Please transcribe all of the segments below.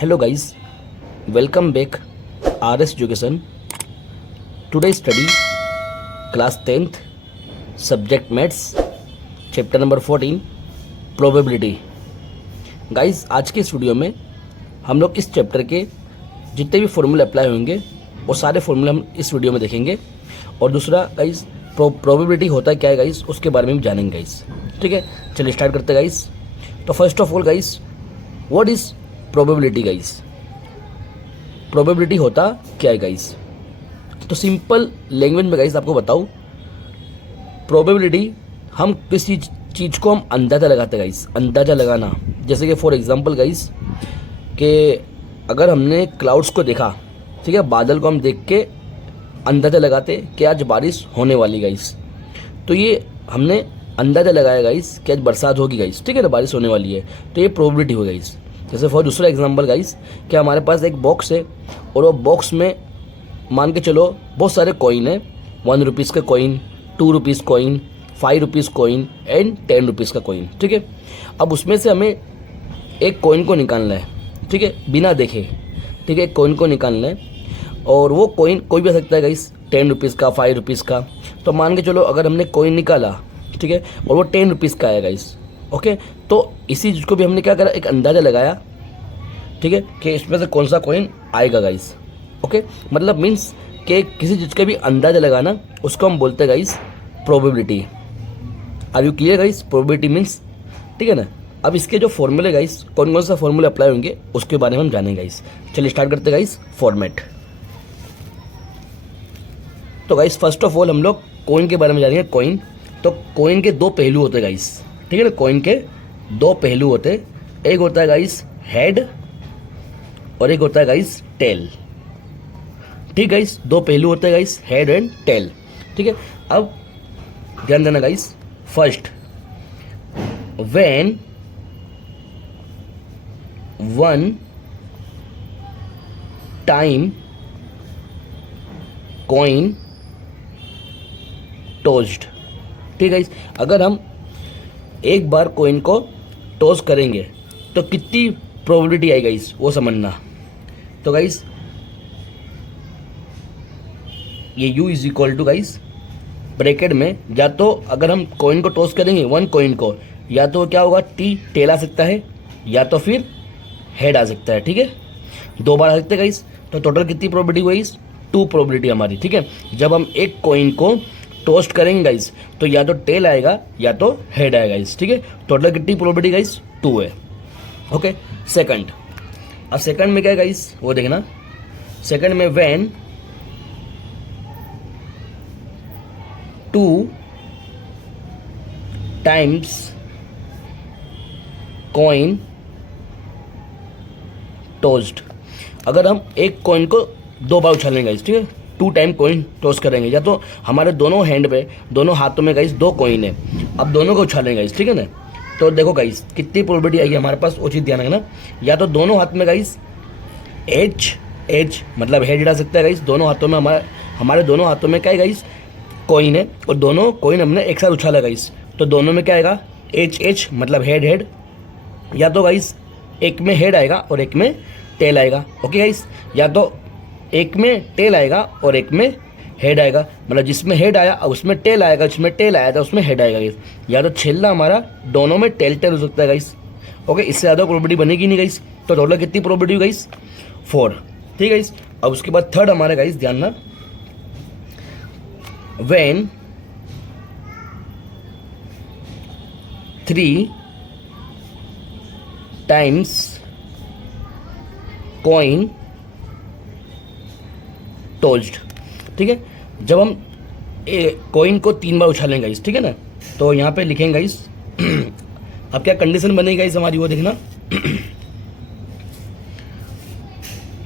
Hello guys, welcome back RS Education. Today study class 10th subject maths chapter number 14 probability. Guys आज के इस video में हम लोग इस चैप्टर के जितने भी फॉर्मूले अप्लाई होंगे वो सारे फॉर्मूले हम इस वीडियो में देखेंगे। और दूसरा गाइस प्रोबेबिलिटी होता है क्या है गाइस, उसके बारे में भी जानेंगे गाइस। ठीक है, चलिए स्टार्ट करते हैं गाइस। तो first of all guys, what is probability guys? Probability होता क्या है गाइस? तो सिंपल लैंग्वेज में गाइस आपको बताऊं, प्रोबेबिलिटी हम किसी चीज़ को हम अंदाज़ा लगाते हैं गाइस। अंदाज़ा लगाना, जैसे कि फॉर एग्जांपल गाइस कि अगर हमने क्लाउड्स को देखा, ठीक है, बादल को हम देख के अंदाज़ा लगाते कि आज बारिश होने वाली गाइस, तो ये हमने अंदाज़ा लगाया गाइस कि आज बरसात होगी गाइस, ठीक है ना, बारिश होने वाली है, तो ये प्रोबेबिलिटी हो गाइस। जैसे फॉर दूसरा एग्जांपल गाइस कि हमारे पास एक बॉक्स है और वो बॉक्स में मान के चलो बहुत सारे कॉइन है, 1 रुपीज़ का coin, 2 rupees coin, 5 rupees coin and 10 rupees का कॉइन। ठीक है, अब उसमें से हमें एक कॉइन को निकालना है, ठीक है, बिना देखे, ठीक है, एक कॉइन को निकालना है। और वो कॉइन कोई भी आ सकता है गाइस, 10 रुपीज़ का, 5 रुपीज़ का। तो मान के चलो अगर हमने कॉइन निकाला, ठीक है, और वो 10 रुपीज़ का आया गाइस, ओके, तो इसी चीज़ को भी हमने क्या करा, एक अंदाज़ा लगाया, ठीक है, कि इसमें से कौन सा कॉइन आएगा गाइस। ओके, मतलब मीन्स कि किसी चीज़ का भी अंदाज़ा लगाना, उसको हम बोलते हैं guys probability. Are you clear guys? Probability means, ठीक है ना। अब इसके जो फॉर्मूले गाइस, कौन कौन सा फॉर्मूले अप्लाई होंगे उसके बारे में हम जानेंगे गाइस। चलिए स्टार्ट करते हैं गाइस फॉर्मेट। तो गाइस फर्स्ट ऑफ ऑल हम लोग कॉइन के बारे में जानेंगे। कॉइन, तो कॉइन के दो पहलू होते हैं गाइस, ठीक है ना। कॉइन के दो पहलू होते हैं, एक होता है गाइस हेड और एक होता है गाइस टेल। ठीक गाइस, दो पहलू होते हैं गाइस, हेड एंड टेल। ठीक है, अब ध्यान देना guys. First, when one time coin tossed. ठीक है, अगर हम एक बार कॉइन को टॉस करेंगे तो कितनी प्रोबेबिलिटी आएगी गाइस, वो समझना। तो गाइस ये u is equal to guys bracket में, या तो अगर हम कॉइन को टॉस करेंगे, वन कॉइन को, या तो क्या होगा, टेल आ सकता है, या तो फिर हेड आ सकता है। ठीक है, दो बार आ सकते हैं गाइस। तो टोटल कितनी प्रोबेबिलिटी हुई? 2 प्रोबेबिलिटी हमारी। ठीक है, जब हम एक कॉइन को टोस्ट करेंगे गाइस, तो या तो टेल आएगा या तो हेड आएगा गाइस। ठीक है, टोटल कितनी प्रोबेबिलिटी गाइस? 2 है। ओके, सेकंड, अब सेकंड में क्या है गाइस वो देखना। सेकंड में व्हेन 2 टाइम्स कॉइन टॉस्ड, अगर हम एक कॉइन को 2 बार उछालेंगे गाइस, ठीक है, 2 टाइम कॉइन टॉस करेंगे, या तो हमारे दोनों हैंड पे, दोनों हाथों में गाइस 2 कॉइन है, अब दोनों को उछालेंगे गाइस, ठीक है ना। तो देखो गाइस कितनी प्रोबेबिलिटी आएगी हमारे पास, वो चीज़ ध्यान रखना। या तो दोनों हाथ में गाइस एज मतलब हेड आ सकता है गाइस, दोनों हाथों में हमारे दोनों हाथों में क्या है गाइस, कॉइन है, और दोनों कॉइन हमने एक साथ उछाला गाइस, तो दोनों में क्या आएगा, एच मतलब हेड। या तो गाइस एक में हेड आएगा और एक में टेल आएगा। ओके गाइस, या तो एक में टेल आएगा और एक में हेड आएगा, मतलब जिसमें हेड आया उसमें टेल आएगा, जिसमें टेल आया था उसमें हेड आएगा गाइस। या तो छेल्ला हमारा दोनों में टेल हो सकता है गाइस। ओके, इससे ज़्यादा प्रोबेबिलिटी बनेगी नहीं गाइस। तो टोटल कितनी प्रोबेबिलिटी हुई गाइस? 4। ठीक है गाइस, अब उसके बाद थर्ड हमारा गाइस ध्यान ना, व्हेन 3 टाइम्स कॉइन टॉस्ड। ठीक है, जब हम कॉइन को 3 बार उछालेंगे गाइस, ठीक है ना, तो यहाँ पे लिखेंगे गाइस अब क्या कंडीशन बनेगी गाइस हमारी, वो देखना।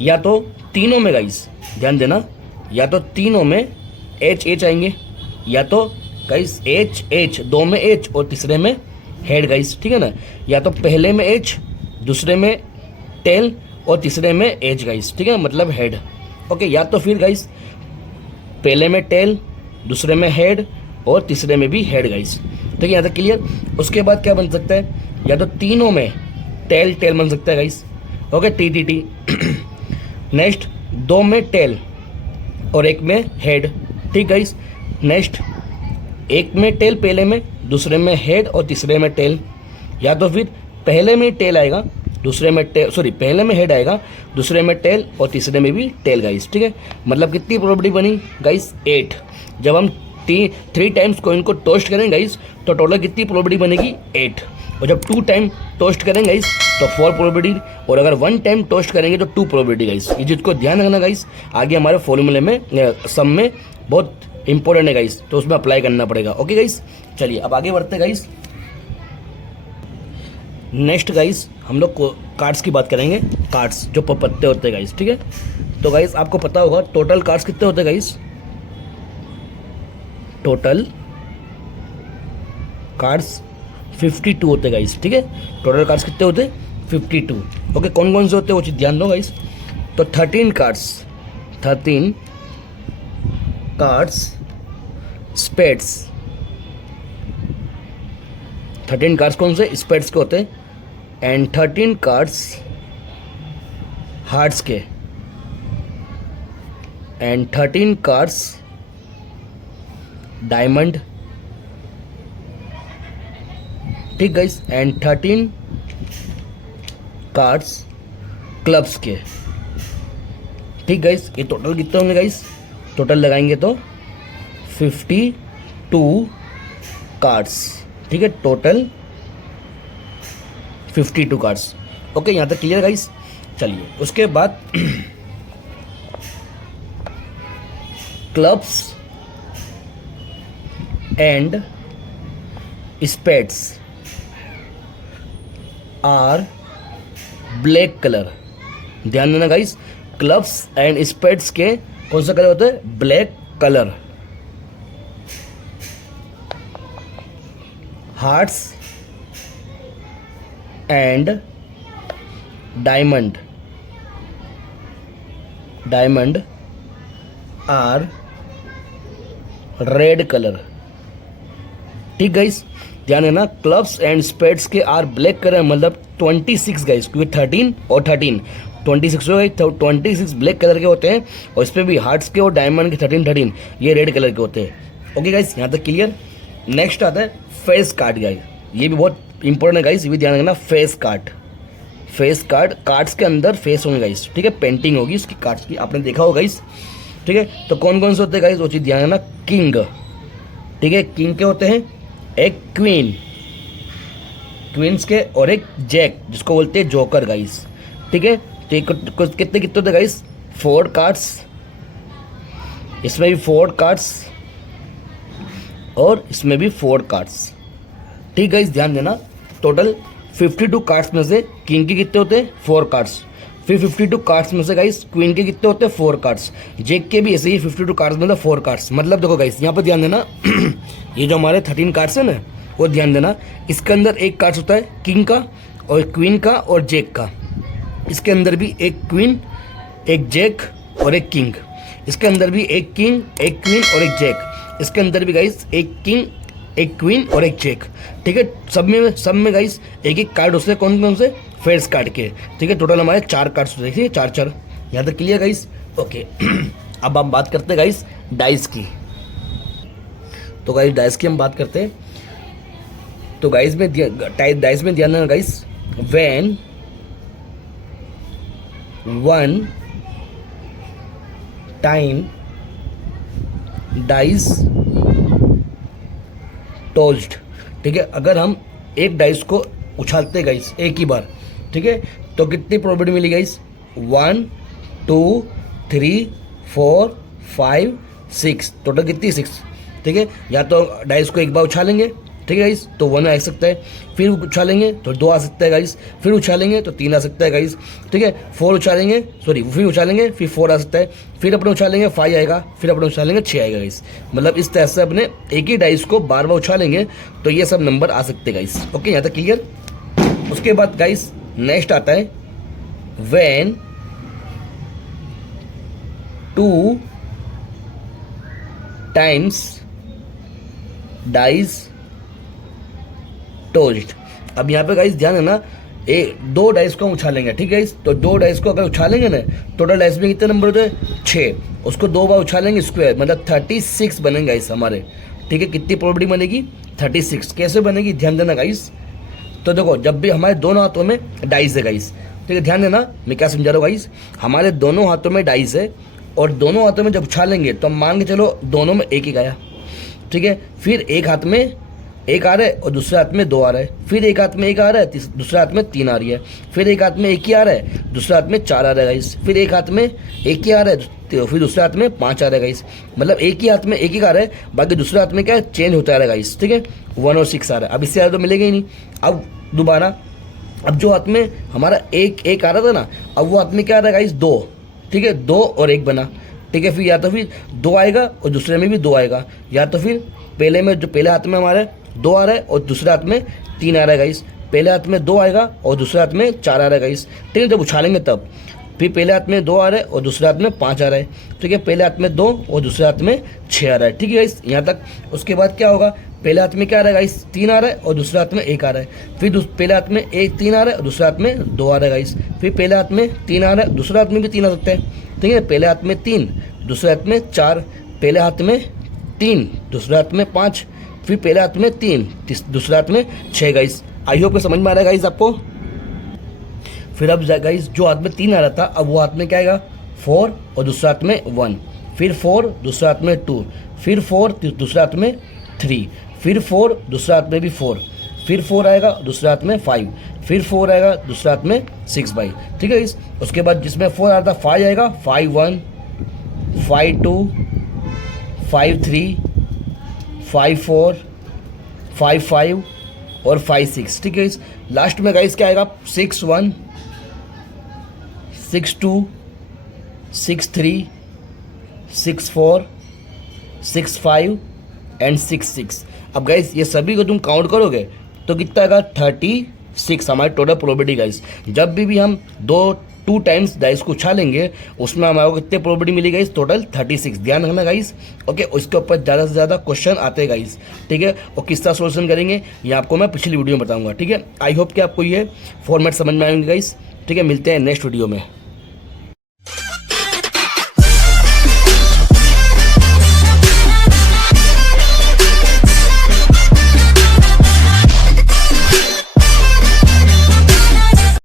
या तो तीनों में गाइस ध्यान देना, या तो तीनों में एच आएंगे, या तो गाइस एच 2 में एच और तीसरे में हेड गाइस, ठीक है ना। या तो पहले में एच, दूसरे में टेल और तीसरे में एज गाइस, ठीक है, मतलब हेड। ओके, या तो फिर गाइस पहले में टेल, दूसरे में हेड और तीसरे में भी हेड गाइस। ठीक है, यहाँ तक क्लियर। उसके बाद क्या बन सकता है, या तो तीनों में टेल बन सकता है guys, okay, T T T. Next, दो में टेल और एक में हेड, ठीक गाइस। नेक्स्ट, एक में टेल पहले में, दूसरे में हेड और तीसरे में टेल, या तो फिर पहले में टेल आएगा, दूसरे में टेल, सॉरी पहले में हेड आएगा, दूसरे में टेल और तीसरे में भी टेल गाइस, ठीक है। मतलब कितनी प्रोबेबिलिटी बनी गाइस? 8। जब हम 3 टाइम्स कॉइन को टोस्ट करेंगे गाइस तो टोटल कितनी प्रोबेबिलिटी बनेगी? 8। और जब 2 टाइम टोस्ट करेंगे गाइस तो 4 प्रोबेबिलिटी, और अगर 1 टाइम टोस्ट करेंगे तो 2 प्रोबेबिलिटी गाइस। ये चीज़ को ध्यान रखना गाइस, आगे हमारे फॉर्मूले में सम में बहुत इंपॉर्टेंट है गाइस, तो उसमें अप्लाई करना पड़ेगा। ओके गाइस, चलिए अब आगे बढ़ते हैं गाइस। नेक्स्ट गाइस हम लोग कार्ड्स की बात करेंगे। कार्ड्स जो पत्ते होते हैं गाइस, ठीक है। तो गाइस आपको पता होगा टोटल कार्ड्स कितने होते हैं गाइस? टोटल कार्ड्स 52 होते गाइस, ठीक है। टोटल कार्ड्स कितने होते? 52। ओके, कौन कौन से होते हैं वो चीज़ ध्यान दो गाइस। तो 13 कार्ड्स स्पेड्स, 13 कार्ड्स कौन से? स्पेड्स के होते हैं। एंड 13 कार्ड्स हार्ट्स के, एंड 13 कार्ड्स डायमंड, ठीक गाइस। एंड 13 कार्ड्स क्लब्स के, ठीक गाइस। ये टोटल कितने होंगे गाइस? टोटल लगाएंगे तो 52 कार्ड्स, ठीक है। Total 52 cards. ओके, यहाँ तक क्लियर गाइस। चलिए उसके बाद clubs and spades are black colour. ध्यान देना गाइस, क्लब्स एंड स्पेड्स के कौन सा कलर होता है? Black colour. Hearts and diamond are red colour, ठीक गाइस। ध्यान देना, क्लब्स एंड स्पेड्स के आर ब्लैक कलर, मतलब 26 गाइस, क्योंकि 13 और 13 26 हो गए, तो 26 ब्लैक कलर के होते हैं। और इस पर भी हार्ट्स के और डायमंड के 13 ये रेड कलर के होते हैं। ओके गाइस, यहाँ तक क्लियर। नेक्स्ट आता है फेस कार्ड गाइस, ये भी बहुत इंपॉर्टेंट है गाइस, ये भी ध्यान रखना। फेस कार्ड कार्ड्स के अंदर फेस होंगे गाइस, ठीक है। पेंटिंग होगी इसकी कार्ड्स की, आपने देखा होगा गाइस, ठीक है। तो कौन कौन से होते हैं गाइस वो चीज़ ध्यान रखना। किंग, ठीक है। किंग के होते हैं एक क्वींस के, और एक जैक जिसको बोलते हैं जोकर गाइस, ठीक है। तो कितने कितने होते गाइस? 4 कार्ड्स, इसमें भी 4 कार्ड्स और इसमें भी 4 कार्ड्स, ठीक गाइस। ध्यान देना, टोटल 52 कार्ड्स में से किंग के कितने होते हैं? 4 कार्ड्स। फिर 52 कार्ड्स में से गाइस क्वीन के कितने होते हैं? 4 कार्ड्स। जैक के भी ऐसे ही 52 कार्ड्स में 4 कार्ड्स। मतलब देखो गाइस, यहाँ पर ध्यान देना ये जो हमारे 13 कार्ड्स है ना, वो ध्यान देना, इसके अंदर एक कार्ड्स होता है किंग का और क्वीन का और जैक का। इसके अंदर भी एक क्वीन, एक जैक और एक किंग। इसके अंदर भी एक किंग, एक क्वीन और एक जैक। इसके अंदर भी गाइस एक किंग, एक क्वीन और एक जैक, ठीक है। सब में गाइस एक एक कार्ड होते हैं। कौन कौन से? फेस कार्ड के, ठीक है। टोटल हमारे 4 कार्ड्स होते हैं, ठीक है, 4 यहाँ तक क्लियर गाइस। ओके अब हम बात करते हैं गाइस डाइस की। तो गाइस डाइस की हम बात करते हैं। तो गाइस में डाइस में ध्यान देना गाइस, व्हेन 1 टाइम डाइस टोस्ड, ठीक है। अगर हम एक डाइस को उछालते गाइस एक ही बार, ठीक है, तो कितनी प्रोबेबिलिटी मिली गाइस? 1 2 3 4 5 6, टोटल कितनी? 6, ठीक है। या तो डाइस को एक बार उछालेंगे, ठीक है गाइस, तो 1 आ सकता है। फिर उछालेंगे तो 2 आ सकता है गाइस। फिर उछालेंगे तो 3 आ सकता है गाइस, ठीक है। 4 उछालेंगे, सॉरी फिर उछालेंगे, फिर 4 आ सकता है। फिर अपने उछालेंगे 5 आएगा, फिर अपने उछालेंगे 6 आएगा गाइस। मतलब इस तरह से अपने एक ही डाइस को बार बार उछालेंगे तो ये सब नंबर आ सकते हैं गाइस। ओके, यहाँ तक क्लियर। उसके बाद गाइस नेक्स्ट आता है व्हेन 2 टाइम्स डाइस टोस्ड। अब यहाँ पे गाइस ध्यान है ना, दो डाइस को हम उछालेंगे, ठीक है। तो दो डाइस को अगर उछालेंगे ना, टोटल डाइस में कितने नंबर होते हैं 6, उसको 2 बार उछालेंगे स्क्वायर, मतलब 36 बनेंगे गाइस हमारे, ठीक है। कितनी प्रोबेबिलिटी बनेगी 36। कैसे बनेगी ध्यान देना गाइस। तो देखो जब भी हमारे दोनों हाथों में डाइस है गाइस, ठीक है, ध्यान देना मैं क्या समझा रहा हूँ गाइस। हमारे दोनों हाथों में डाइस है और दोनों हाथों में जब उछालेंगे तो मान के चलो दोनों में एक आया, ठीक है। फिर एक हाथ में एक आ रहा है और दूसरे हाथ में 2 आ रहा है, फिर एक हाथ में एक आ रहा है, दूसरे हाथ में 3 आ रही है, फिर एक हाथ में एक ही आ रहा है, दूसरे हाथ में 4 आ रहा है गाइस, फिर एक हाथ में एक ही आ रहा है, फिर दूसरे हाथ में 5 आ रहा है गाइस। मतलब एक ही हाथ में एक ही आ रहा है, बाकी दूसरे हाथ में क्या है चेंज होता आ रहा है गाइस, ठीक है। 1 और 6 आ रहा है। अब इससे ज़्यादा तो मिलेगा ही नहीं। अब दोबारा, अब जो हाथ में हमारा एक आ रहा था ना, अब वो हाथ में क्या आ रहा है गाइस 2, ठीक है, 2 और 1 बना, ठीक है। फिर या तो फिर 2 आएगा और दूसरे में भी 2 आएगा, या तो फिर पहले में जो पहले हाथ में हमारे 2 आ रहा है और दूसरे हाथ में 3 आ रहा है गाइस, पहले हाथ में 2 आएगा और दूसरे हाथ में 4 आ रहा है गाइस, ठीक है। जब उछालेंगे तब फिर पहले हाथ में 2 आ रहा है और दूसरे हाथ में 5 आ रहा है, ठीक है। पहले हाथ में 2 और दूसरे हाथ में 6 आ रहा है, ठीक है गाइस, यहाँ तक। उसके बाद क्या होगा, पहले हाथ में क्या आ रहा है गाइस 3 आ रहा है और दूसरे हाथ में 1 आ रहा है, फिर पहले हाथ में 3 आ रहा है और दूसरे हाथ में 2 आ रहा है गाइस, फिर पहले हाथ में 3 आ रहा है, दूसरे हाथ में भी 3 आ सकता है, ठीक है। पहले हाथ में 3, दूसरे हाथ में 4, पहले हाथ में 3, दूसरे हाथ में 5, फिर पहले हाथ में 3, दूसरे हाथ में 6 गाइस। आई होप समझ में आ रहा है गाइस आपको। फिर अब गाइस जो हाथ में 3 आ रहा था, अब वो हाथ में क्या आएगा 4 और दूसरे हाथ में 1, फिर 4 दूसरे हाथ में 2, फिर 4 दूसरे हाथ में 3, फिर 4 दूसरे हाथ में भी 4, फिर 4 आएगा दूसरे हाथ में 5, फिर 4 आएगा दूसरे हाथ में 6 भाई, ठीक है। उसके बाद जिसमें 4 आ रहा था 5 आएगा, 5 1, 5 2, 5 3, 5 4, 5 5 और 5 6, ठीक है। लास्ट में गाइस क्या आएगा 6 1, 6 2, 6 3, 6 4, 6 5 एंड 6 6। अब गाइस ये सभी को तुम काउंट करोगे तो कितना आएगा 36 हमारी टोटल प्रोबेबिलिटी गाइस। जब भी हम 2 टाइम्स डाइस को उछालेंगे उसमें हमारे को कितने प्रोबेबिलिटी मिली गाइस टोटल 36। ध्यान रखना गाइस, ओके। उसके ऊपर ज़्यादा से ज़्यादा क्वेश्चन आते हैं गाइस, ठीक है। और किस तरह सोल्यूशन करेंगे ये आपको मैं पिछली वीडियो में बताऊंगा, ठीक है। आई होप कि आपको ये फॉर्मेट समझ में आएंगे गाइस, ठीक है। मिलते हैं नेक्स्ट वीडियो में।